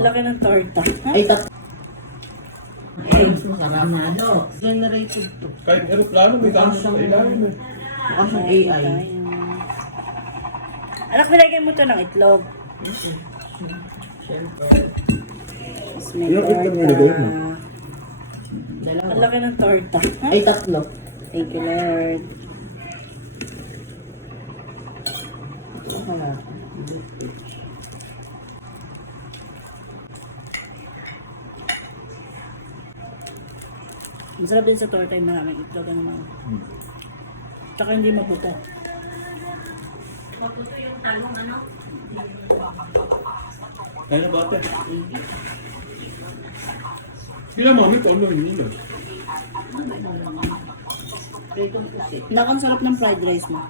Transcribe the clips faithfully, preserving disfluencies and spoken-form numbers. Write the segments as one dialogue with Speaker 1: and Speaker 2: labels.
Speaker 1: laki ng torta.
Speaker 2: Ay, tap. Ay, mas masarap. Ano? Generated to.
Speaker 3: Kahit aeroplano, may tanong sa ilalim eh.
Speaker 2: Bukas ng A I.
Speaker 1: Anak, nilagyan mo to ng itlog.
Speaker 2: Siyempre.
Speaker 1: Mas may
Speaker 3: Yung itlog
Speaker 1: torta.
Speaker 3: nilagay mo?
Speaker 1: Ang
Speaker 2: Dalawa.
Speaker 1: laki ng torta.
Speaker 2: Ay, tatlo.
Speaker 1: Thank you, Lord.
Speaker 2: Wala.
Speaker 1: Masarap din sa torta yung maraming itlog. Ano naman.
Speaker 3: Hmm.
Speaker 1: Tsaka hindi mabuto.
Speaker 2: Mabuto yung talong, ano?
Speaker 3: Kaya na bata. Sila mami, ito ano yun nila.
Speaker 2: Pritong pusit.
Speaker 1: Nakang sarap ng fried rice mo.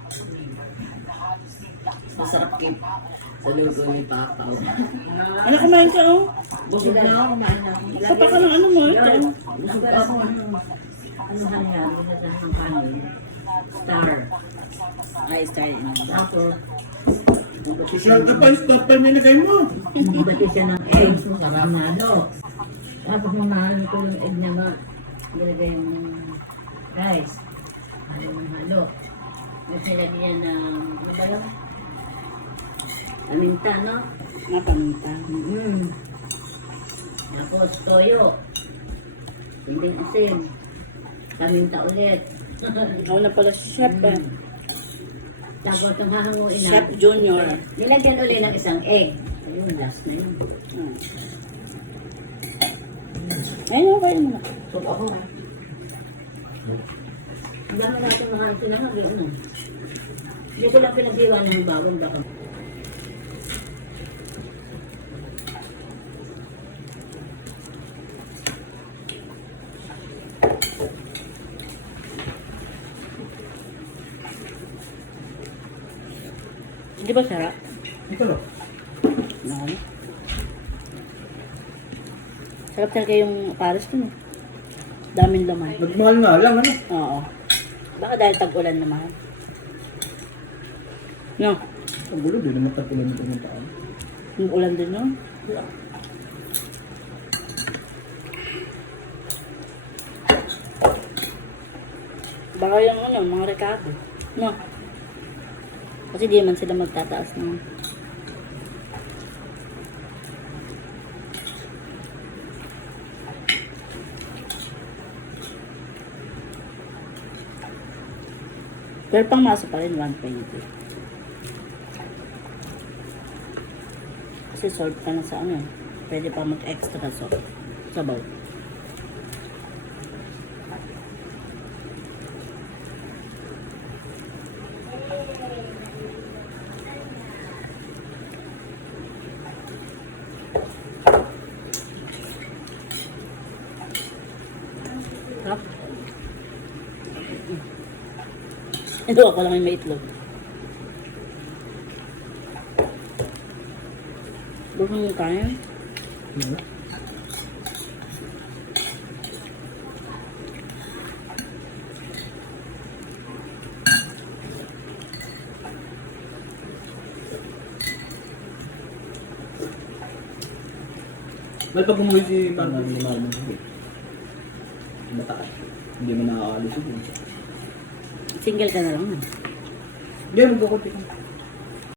Speaker 2: Masarap cake. Sa luto ni Papa.
Speaker 1: Ano, kumain ka, oh?
Speaker 2: Busog na ako, kumain na ako.
Speaker 1: Sa pa ka ng ano mo, ito.
Speaker 2: Busog ako, ano? Ano hanya? Binatan ng kanin. Star.
Speaker 1: Ay, style.
Speaker 2: Tapos, nagbatis
Speaker 3: Siya, apa, stop pa nilagay mo.
Speaker 2: nagbatis siya ng eggs. Masarap na, ano? Tapos mamahalin ko yung egg na ba? Nilagay yung rice. Halo ng halo. Tapos nilagyan ng, ano ba yun? Aminta, no?
Speaker 1: Napaminta.
Speaker 2: Mm-hmm. Tapos toyo. Pinding asin. Paminta ulit.
Speaker 1: Ikaw na pala si Chef, eh.
Speaker 2: Tapos ang hahanguin na.
Speaker 1: Chef Junior.
Speaker 2: Nilagyan ulit ng isang egg. Ayun, last na yun.
Speaker 1: Hmm. Ayun, okay na.
Speaker 2: So ako ha. Ang dami natin mga ito na nga. Ano? Hindi ko lang pinagdiwa ng bawang baka.
Speaker 1: Di ba sarap?
Speaker 3: Ito lang.
Speaker 1: No. Sarap talaga yung pares ko, no? Daming laman.
Speaker 3: Nagmahal nga lang, ano?
Speaker 1: Oo. Baka dahil tag-ulan naman. No.
Speaker 3: Ang gulo, di naman tapulan ito ng taan.
Speaker 1: Yung ulan din, no? Baka yung ano, mga rekado. No. Kasi di man sila magtataas ng... Pero pang maso pa rin, one twenty. Kasi salt ka na sa ano, pwede pa mag-extra salt. Sabaw. Sarap. Ito ako lang yung may itlog. Bukang yung kaya.
Speaker 3: Hmm. Mal pag umuwi si Mama, hindi mahal mo siya. Mataas. Hindi mo nakakalis yun.
Speaker 1: Single ka na lang.
Speaker 3: Hindi, magkukunti ka.